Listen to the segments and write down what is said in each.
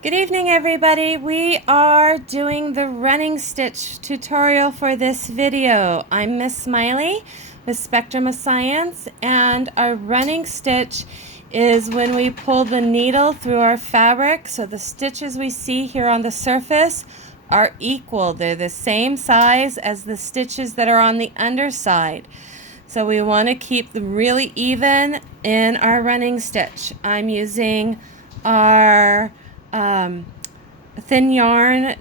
Good evening, everybody. We are doing the running stitch tutorial for this video. I'm Miss Smiley with Spectrum of Science, and our running stitch is when we pull the needle through our fabric. So the stitches we see here on the surface are equal. They're the same size as the stitches that are on the underside. So we want to keep them really even in our running stitch. I'm using our thin yarn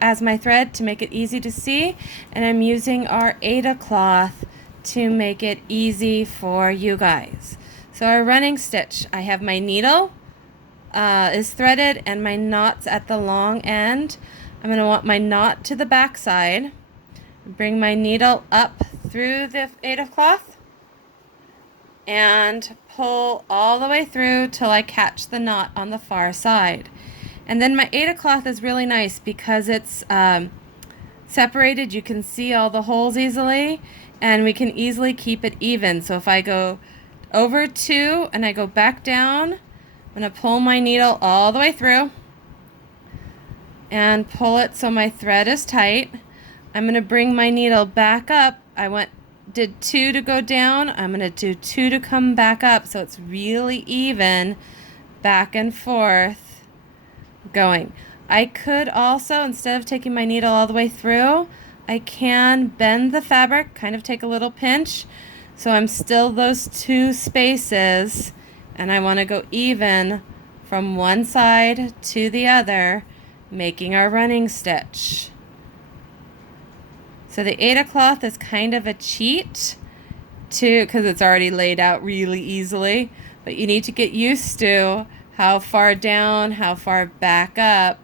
as my thread to make it easy to see, and I'm using our Aida cloth to make it easy for you guys. So our running stitch, I have my needle is threaded and my knots at the long end. I'm going to want my knot to the back side, bring my needle up through the Aida cloth and pull all the way through till I catch the knot on the far side. And then my Aida cloth is really nice because it's separated. You can see all the holes easily, and we can easily keep it even. So if I go over two and I go back down, I'm going to pull my needle all the way through and pull it so my thread is tight. I'm going to bring my needle back up. Did two to go down. I'm going to do two to come back up, so it's really even back and forth going. I could also, instead of taking my needle all the way through, I can bend the fabric, kind of take a little pinch, so I'm still those two spaces, and I want to go even from one side to the other, making our running stitch. So the Aida cloth is kind of a cheat because it's already laid out really easily, but you need to get used to how far down, how far back up,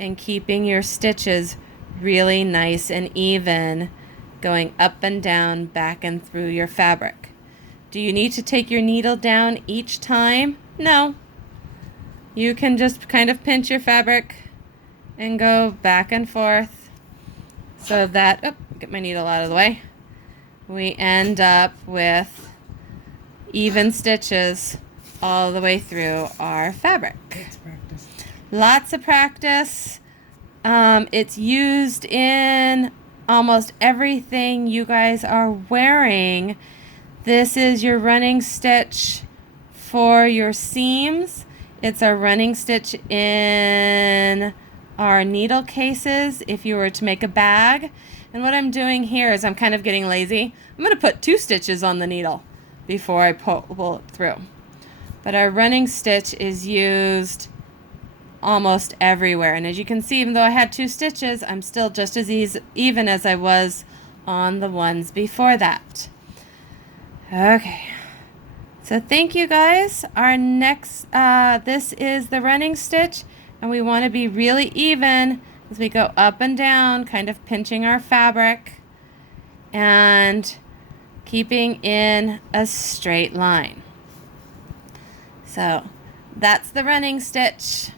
and keeping your stitches really nice and even, going up and down, back and through your fabric. Do you need to take your needle down each time? No. You can just kind of pinch your fabric and go back and forth so that, get my needle out of the way, we end up with even stitches all the way through our fabric. Let's practice. Lots of practice. It's used in almost everything you guys are wearing. This is your running stitch for your seams. It's a running stitch in our needle cases if you were to make a bag. And what I'm doing here is I'm kind of getting lazy. I'm going to put two stitches on the needle before I pull it through. But our running stitch is used almost everywhere. And as you can see, even though I had two stitches, I'm still just as even as I was on the ones before that. Okay. So thank you guys. Our next, this is the running stitch, and we want to be really even as we go up and down, kind of pinching our fabric and keeping in a straight line. So that's the running stitch.